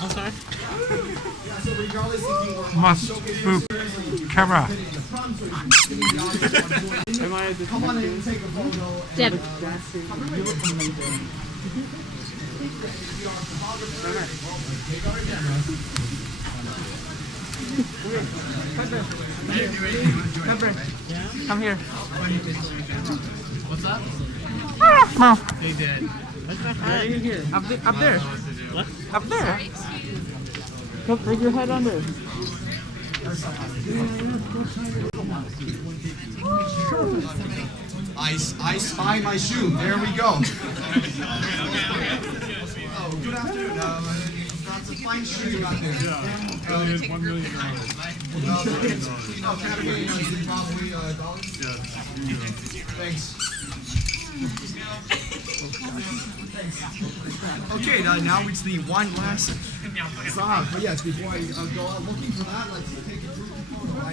I'm sorry. Must move camera. Come on in and take a photo. Deb. You look amazing. Come here. What's that? No. Hey, Dad. Up there. What? Up there. Go bring your head under. I spy my shoe. There we go. Oh, good afternoon. That's a fine shoe you got there. Yeah, $1 million. Category Zimbabwe dollars. Yes. Thanks. Okay, now it's the one last song. But yes, before I go out looking for that, let's take a group photo. I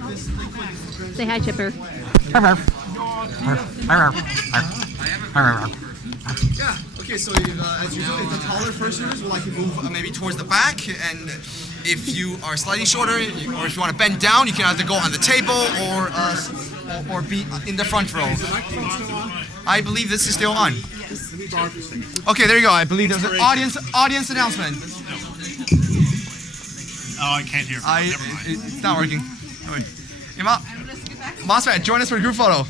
hope this liquid is Say hi, Chipper. Yeah, okay, so as usual, if the taller fursuiters would like to move maybe towards the back, and if you are slightly shorter, or if you want to bend down, you can either go on the table or be in the front row. I believe this is still on. Okay, there you go. I believe there's an audience announcement. Oh, I can't hear. Never mind. It's not working. Oh, wait. Hey, Mosfet, join us for a group photo.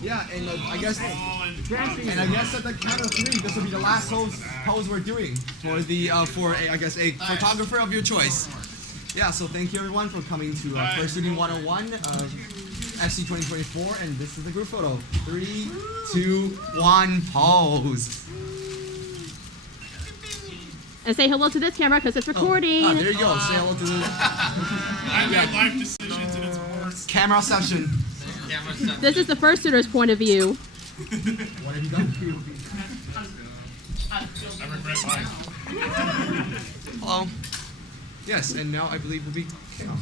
Yeah, and I guess at the count of 3, this will be the last pose we're doing for the a photographer of your choice. Yeah, so thank you everyone for coming to Fursuiting 101 FC 2024, and this is the group photo. 3, 2, 1, pose. And say hello to this camera because it's recording. There you go. Say hello to the I made life decisions and it's worse. camera section. This is the fursuiter's point of view. What have you done? I regret mine. Hello. Yes, and now I believe we'll be chaos.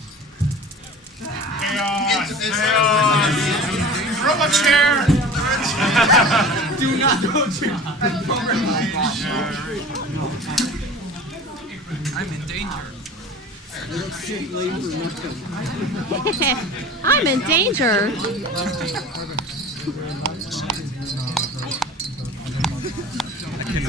Throw a chair! Do not throw a chair. I'm in danger. I'm in danger.